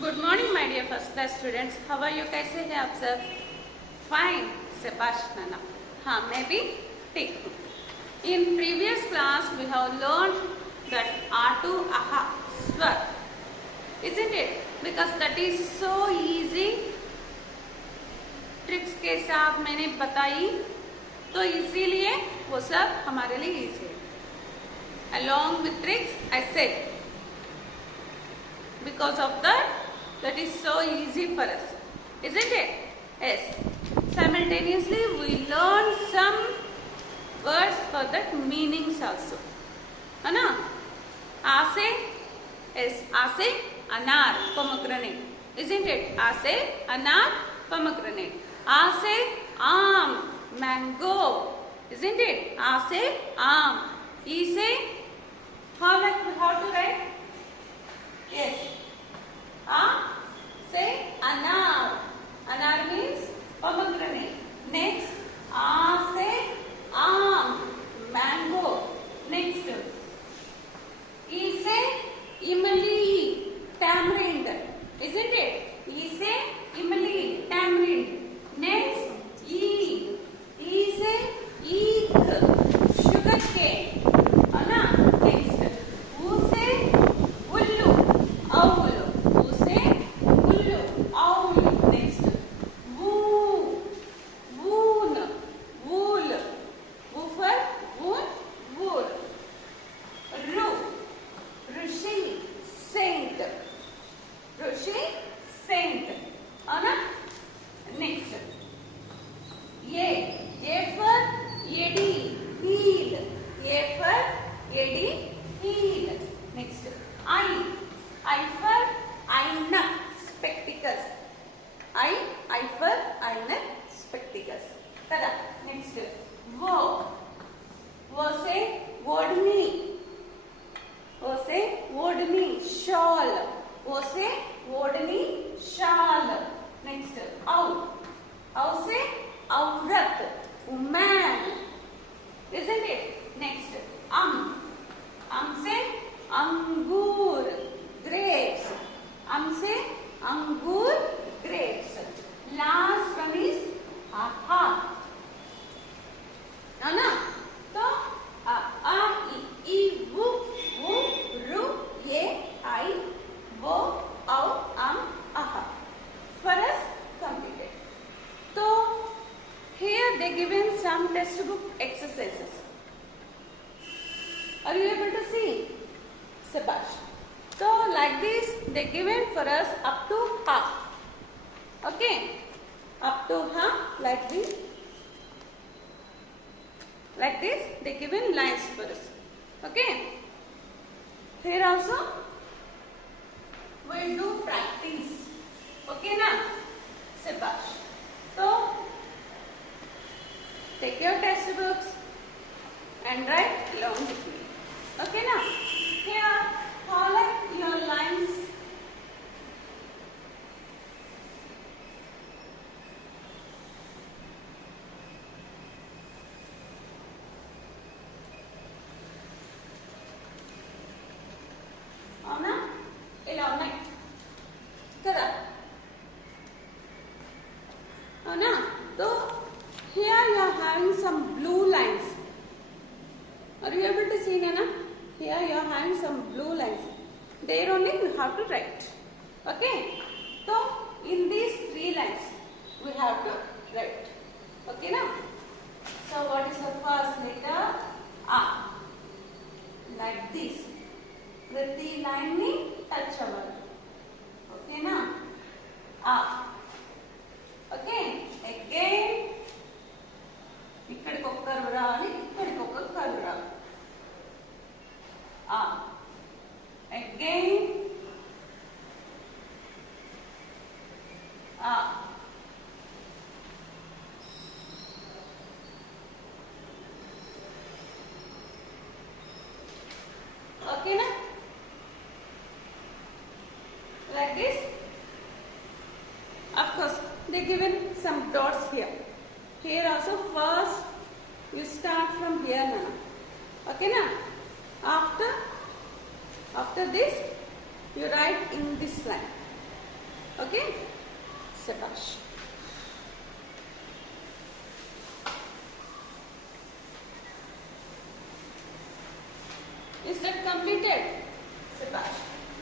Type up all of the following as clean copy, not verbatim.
Good morning my dear first class students, how are you? कैसे हैं आप सब? फाइन, शाबाश नाना। हाँ, मैं भी ठीक हूँ। In previous class we have learn that आटू आहा स्वर, isn't it? Because that is so easy. Tricks के साथ मैंने बताई तो इसीलिए वो सब हमारे लिए इजी है. Along with tricks, I said, because of that is so easy for us, isn't it? Yes. Simultaneously we learn some words for that meanings also, है ना? आसे, yes, आसे अनार, pomegranate, isn't it? आसे अनार, pomegranate. आसे आम, mango, isn't it? आसे आम. इसे how to write? Yes. Say anar. Anar means pomegranate. Next, say aam, mango. Next, say imali, tamarind. Isn't it? Say imali, tamarind. Next, say eek, sugar cane. Are you able to see? Sabash. So like this they given for us up to half. Okay? Up to half like this. Like this they given lines for us. Okay? Here also we'll do practice. Okay na? Sabash. So take your test books and write along with me. Okay now? Here, collect your lines. Avuna? Ila unnai. Kada? Avuna? So, here you are having some blue lines. Are you able to see, Nana? Here you are having some blue lines. There only we have to write. Okay? So, in these three lines, we have to write. Okay now? So, what is the first letter? A. Like this. Prati line ni touch our. Okay now? A. Okay? Again. ఇక్కడికి ఒక curve రావాలి, ఇక్కడికి ఒక curve రావాలి. Again. Okay na? Like this. Of course, they given some dots here. Here also first you start from here now. Okay na? After this you write in this line. Okay, shabash. Is that completed? शाबाश.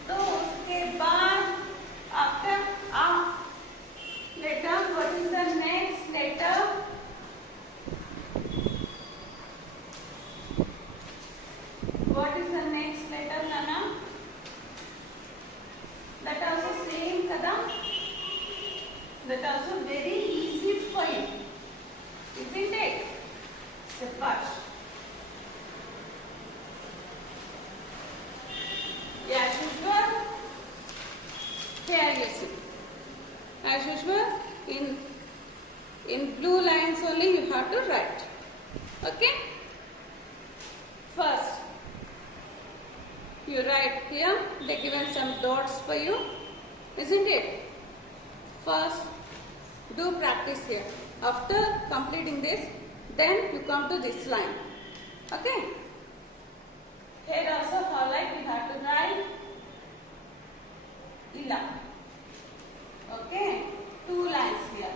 तो उसके बाद after a letter, what is the next letter? What is the next letter, Nana? That also same kada. That also very easy for you, isn't it? शाबाश. As usual, here you see. As usual, in blue lines only you have to write. Okay. First, you write here. They given some dots for you, isn't it? First, do practice here. After completing this, then you come to this line. Okay. Here also highlight we have to write ila. Okay, 2 lines here.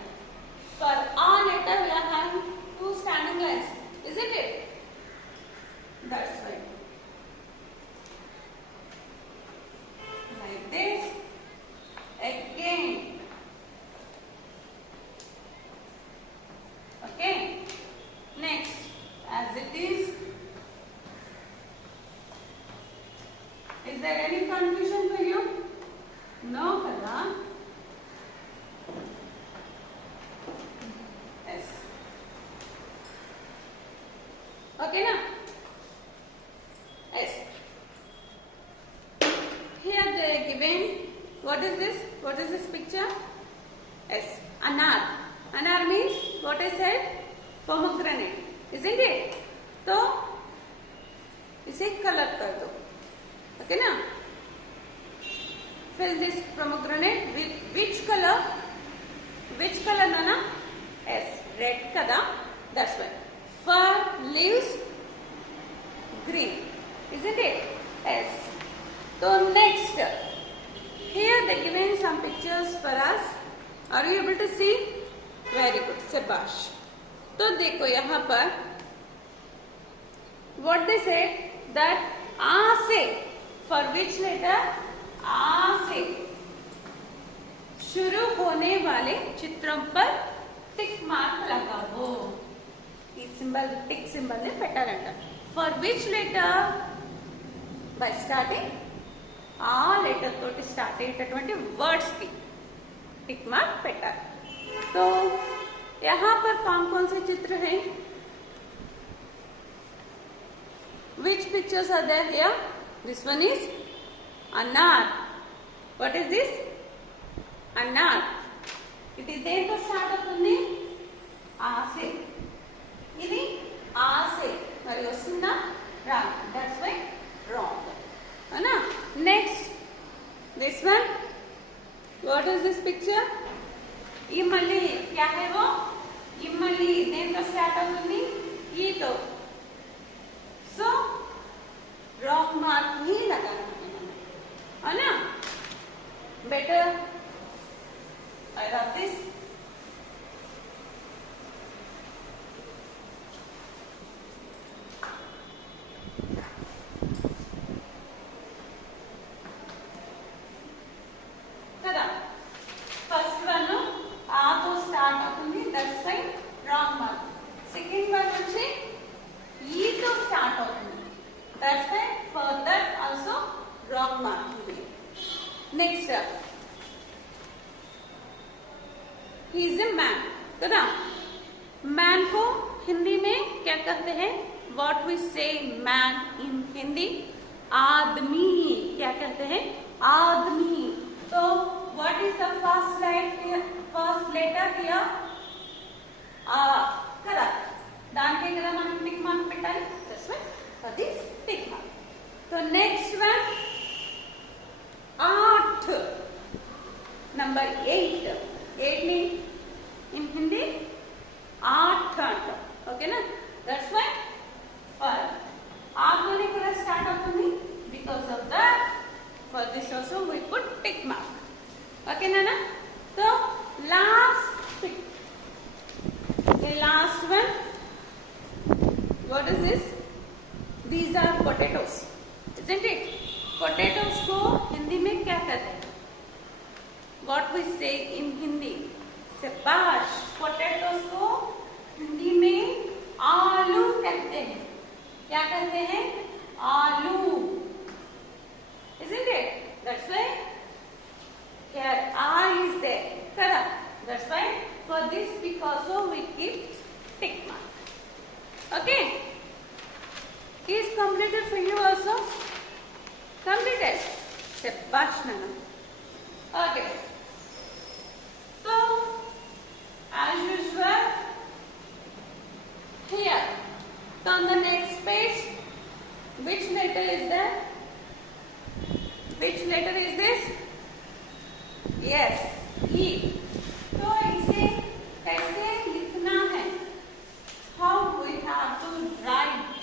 For a letter we are having 2 standing lines, isn't it? That's right. Like this. Again. Okay. Next, as it is. Is there any confusion for you? No, kada? Yes. Okay, na? Yes. Here they are given. What is this? What is this picture? Yes. Anar. Anar means what I said? Pomegranate. Isn't it? So, इसे colour कर दो. Okay na? Fill this pomegranate with which color? Which color, Nana? Yes, red kada. That's why. Fur leaves green, isn't it? Yes. So next, here they given some pictures for us. Are you able to see? Very good. शाबाश. तो देखो यहाँ पर what they say that आ से for which letter? आ से शुरू होने वाले चित्रों पर टिक मार्क लगाओ. ఈ సింబల్ టిక్ సింబల్ ని పెట్టారంట. For which letter? By starting ఆ లెటర్ తోటి స్టార్ట్ అయ్యేటటువంటి వర్డ్స్ కి टिक मार्क పెట్టారు. तो यहाँ पर कौन कौन से चित्र हैं? Which pictures are there here? This one is anar. What is this? Anar. It is దేంతో స్టార్ట్ అవుతుంది? ఆసే. ఇది ఆసే. మరి వస్తుందా? రాంగ్. That's why wrong. అవునా? Next. This one. What is this picture? इमली. क्या है वो? इमली देंतो स्टार्ट అవుతుంది? ఈతో. So, wrong mark ही लगाना है ना? Better I write this. కదా first one ఆ తో స్టార్ట్ అవుతుంది. That's why wrong mark. Second one వచ్చి ఈ తో స్టార్ట్ అవుతుంది. That's why for that also wrong mark. Next, he is a man. కదా मैन को हिंदी में क्या कहते हैं? What we say man in Hindi? आदमी. क्या कहते हैं? आदमी. So what is the first letter here? కదా దానికే కదా మనం టిక్ మార్క్ పెట్టాలి. That's why for this tick mark. So next one, 8. Number 8. 8 means in Hindi 8 అంటాం. ఓకేనా? That's why for 8 తోనే కూడా స్టార్ట్ అవుతుంది. Because of that, for this also we put tick mark. ఓకేనా? we say in Hindi? शाबाश. Potatoes को हिंदी में आलू कहते हैं. क्या कहते हैं? आलू. Isn't it? That's why here I is there. Correct. That's why for this because we keep tick mark. Okay. Is completed for you also? Completed. Shabash Nana. Okay. So as usual here. So on the next page, which letter is there? Which letter is this? Yes, E. तो इसे कैसे लिखना है? How we have to write?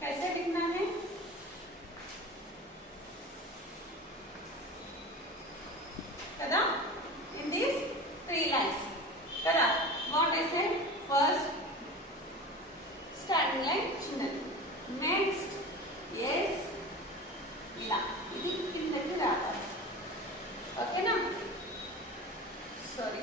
कैसे लिखना है? कदा? In these 3 lines. कदा? What I said? First, starting line చిన్నది. Next, yes, ఇలా. ఇది కిందకి రావాలి. ఓకేనా? సారీ.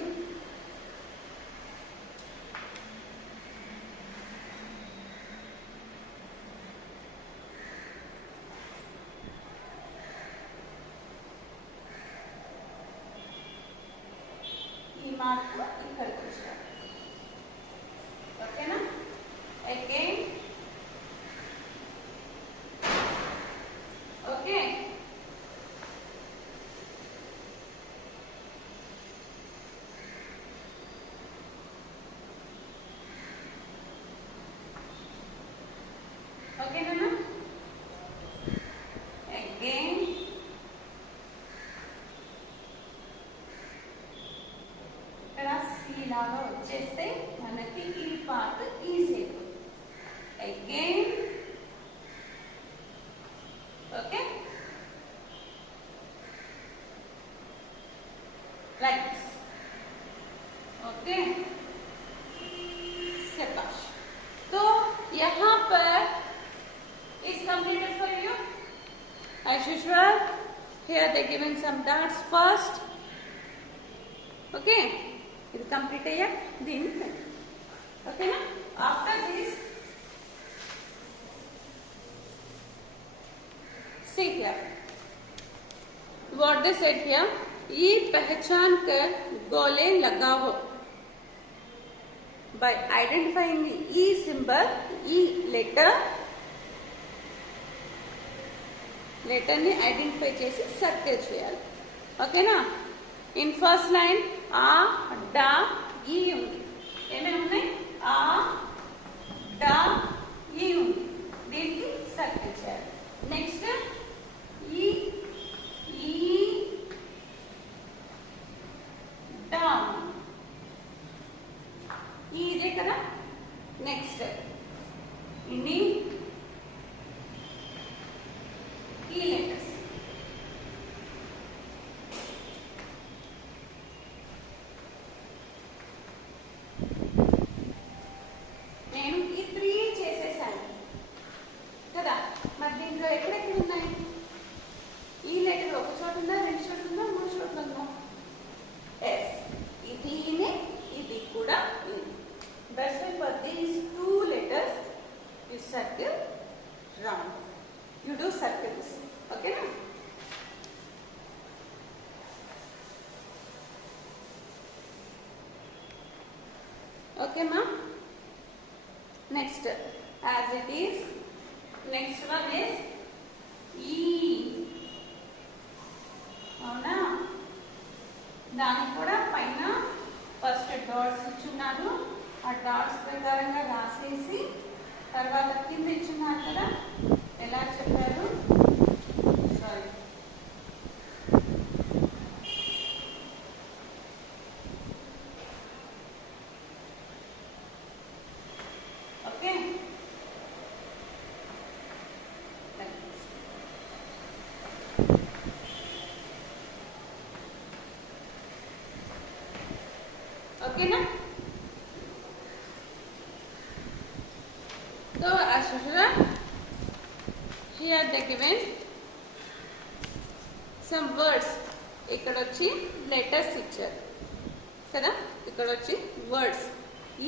ఈ మార్కు ఇక్కడికి వచ్చారు. ఓకేనా? Again okay. ఓకే నాన్న. అగైన్ ఇక్కడ సి లాగా వచ్చేస్తే మనకి ఈ part easy. Again okay. like this. Okay. शाबाश. तो यहाँ पर is completed for you. As usual, here they given some dots first. Okay. It complete ya? Then. Okay na? After this, see here. What they said here? ये पहचान कर गोले लगाओ. By identifying the E symbol, E letter ని identify చేసి circle చేయాలి. ఓకేనా? In first line ఆ డా ఈ ఉంది. ఏమేమి ఉన్నాయి? ఆ డా ఈ ఉంది. దీనికి సర్కిల్ చేయాలి. నెక్స్ట్ ఈ ఈ డౌన్. ఇదే కదా. నెక్స్ట్ ఇన్ని ఈ లెటర్స్. నేను ఈ 3 చేసేసాను కదా. మరి దీంట్లో ఎక్కడెక్కడ ఉన్నాయి? ఈ లెటర్ ఒక చోట ఉందా, 2 చోట్ల ఉందా, 3 చోట్ల ఉందా? ఎస్, ఇది ఇది కూడా ఇది. That's why for these 2 letters you circle round. You do circles. Okay na? Okay ma? Next, as it is, next one is E. అవునా? దానికి కూడా పైన ఫస్ట్ డాట్స్ ఇచ్చున్నారు. ఆ డాట్స్ ప్రకారంగా రాసేసి తర్వాత కింద ఇచ్చున్నారు కదా. ఎలా చెప్పారు? Sorry, okay. ఓకేనా? So as usual, here they given some words. ఇక్కడ వచ్చి లెటర్స్ ఇచ్చారు కదా, ఇక్కడ వచ్చి వర్డ్స్.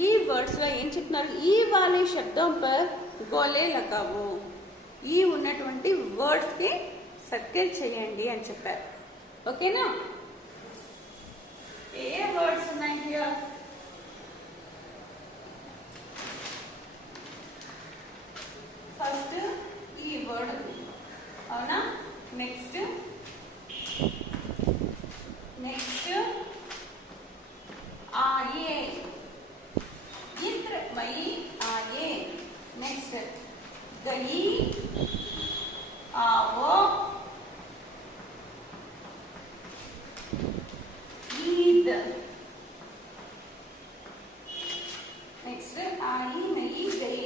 ఈ వర్డ్స్ లో ఏం చెప్తున్నారు, ఈ వాలే శబ్దం పర్ గోలే లగావు, ఈ ఉన్నటువంటి వర్డ్స్ కి సర్కిల్ చేయండి అని చెప్పారు. ఓకేనా? ఏ వర్డ్స్ ఉన్నాయి హియర్? ఫస్ట్ ఈ వర్డ్ ఉంది, అవునా? నెక్స్ట్ आये, इत्र मई आये. नेक्स्ट गई, आओ, ईद. नेक्स्ट आई नहीं गई,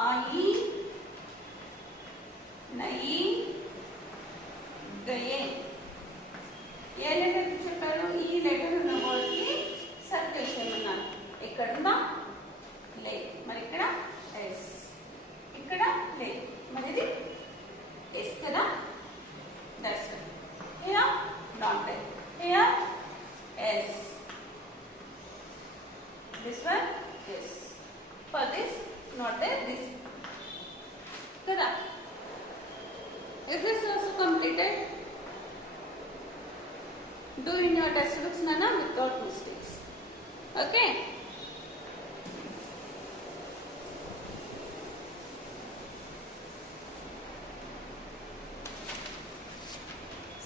आई नहीं गए. ఏ లెటర్ చెప్పారు, ఈ లెటర్ ఉన్న వర్డ్ కి సర్కిల్ చేయమన్నారు. ఎక్కడుందా లే, మరి ఇక్కడ ఎస్, ఇక్కడ లే, మరి ఇది ఎస్ కదా. That's here not there, here yes, this one yes, for this not there, this కదా. Is this also completed? Do in your textbooks, Nana, without mistakes. Okay?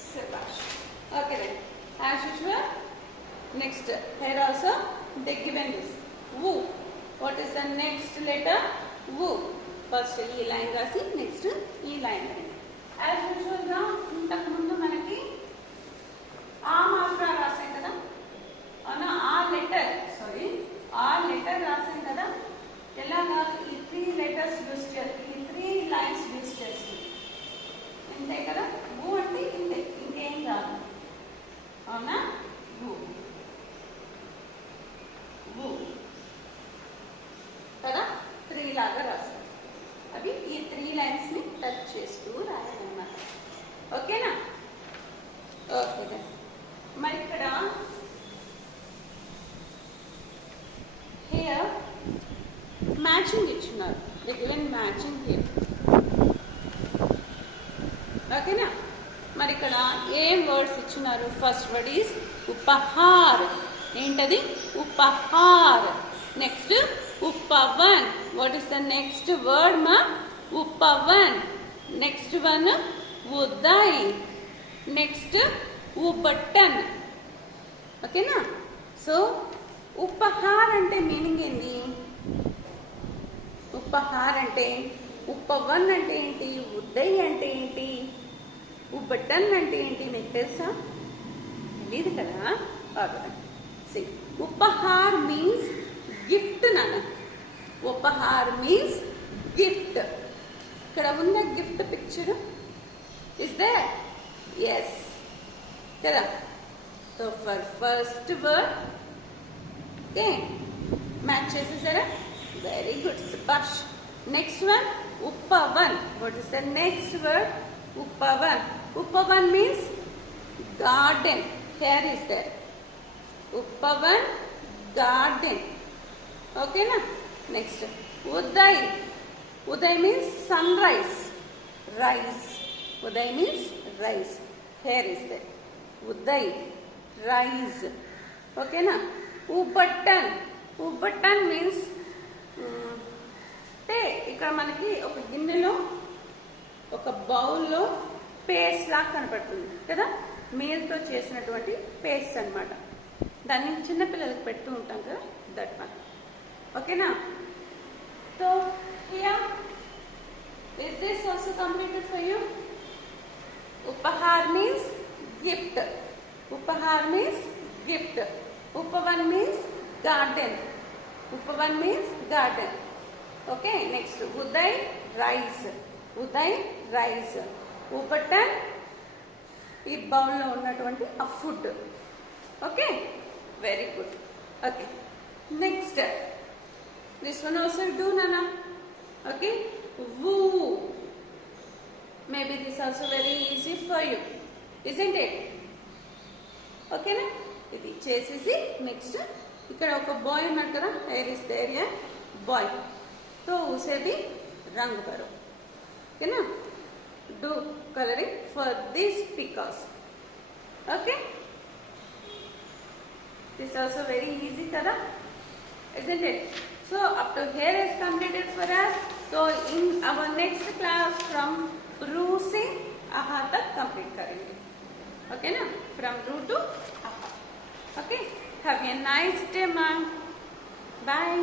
Sabash. Okay then. As usual, next here also they given this. Woo. What is the next letter? Woo. First E line rasi, next E line. As usual, now ఇంతకు ముందు మనకి ఆ మాత్ర రాసాం కదా, అవునా? ఆ letter రాసాం కదా. ఎలాగా? ఈ 3 లెటర్స్ యూస్ చేసి, ఈ 3 లైన్స్ యూస్ చేసి, ఇంతే కదా. ఊ అంటే ఇంతే, ఇంకేం కాదు, అవునా? ఊ కదా, 3 లాగా రాసాం. అవి ఈ 3 లైన్స్ ని టచ్ చేస్తూ రాయాలన్నమాట. ఓకేనా? ఓకే. మరి ఇక్కడ హియర్ మ్యాచింగ్ ఇచ్చినారు, ది గివెన్ మ్యాచింగ్ హియర్. ఓకేనా? మరి ఇక్కడ ఏం వర్డ్స్ ఇచ్చినారు? ఫస్ట్ వర్డ్ ఈస్ ఉపహార్. ఏంటది? ఉపహార్. నెక్స్ట్ ఉపవన్. What is the next word మా? ఉపవన్. నెక్స్ట్ వన్ ఉదయ్. నెక్స్ట్ ఉపటన్. ఓకేనా? సో ఉపహార్ అంటే మీనింగ్ ఏంటి? ఉపహార్ అంటే, ఉపవన్ అంటే ఏంటి, ఉదయ్ అంటే ఏంటి, ఉపటన్ అంటే ఏంటి నీకు తెలుసా? తెలియదు కదా. సి, ఉపహార్ మీన్స్ గిఫ్ట్ నాన్న. Upahar means gift. ఇక్కడ ఉన్న gift picture is there? Yes కదా. So for first word okay match చేసేసారా? Very good, Subhash. Next one upvan. What is the next word? Upvan. Upvan means garden. Here is there upvan, garden. ఓకేనా? Next uday. Uday means sunrise, rise. Uday means rise. Here is there uday, rise. ఓకేనా? Uptan. ఉపటన్ means అంటే ఇక్కడ మనకి ఒక గిన్నెలో, ఒక బౌల్లో పేస్ట్ లాగా కనపడుతుంది కదా, మీల్తో చేసినటువంటి పేస్ట్ అన్నమాట. దాన్ని చిన్నపిల్లలకి పెడుతూ ఉంటాం కదా, దట్ వన్. ఓకేనా? So here is this also completed for you. Uphaar means gift. Upahar means gift. Upavan means garden. Upavan means garden. Okay, next Uday, rice. Uday, rice. Upatan, ఈ బౌల్లో ఉన్నటువంటి ఆ food. Okay, very good. Okay, next this one also do నానా. Okay, woo. Maybe this also very easy for you. isn't it? ఓకేనా? ఇది చేసేసి next ఇక్కడ ఒక బాయ్ ఉన్నాడు కదా, hair is there yeah boy, तो उसे भी रंग भरो. ओकेना? Do colouring for this pics. Okay, this also very easy kada, isn't it? So up to here is completed for us. So in our next class from रू से आहा तक कंप्लीट करेंगे. ओके ना, फ्रॉम रू टू आहा. Okay, have a nice day ma'am. Bye.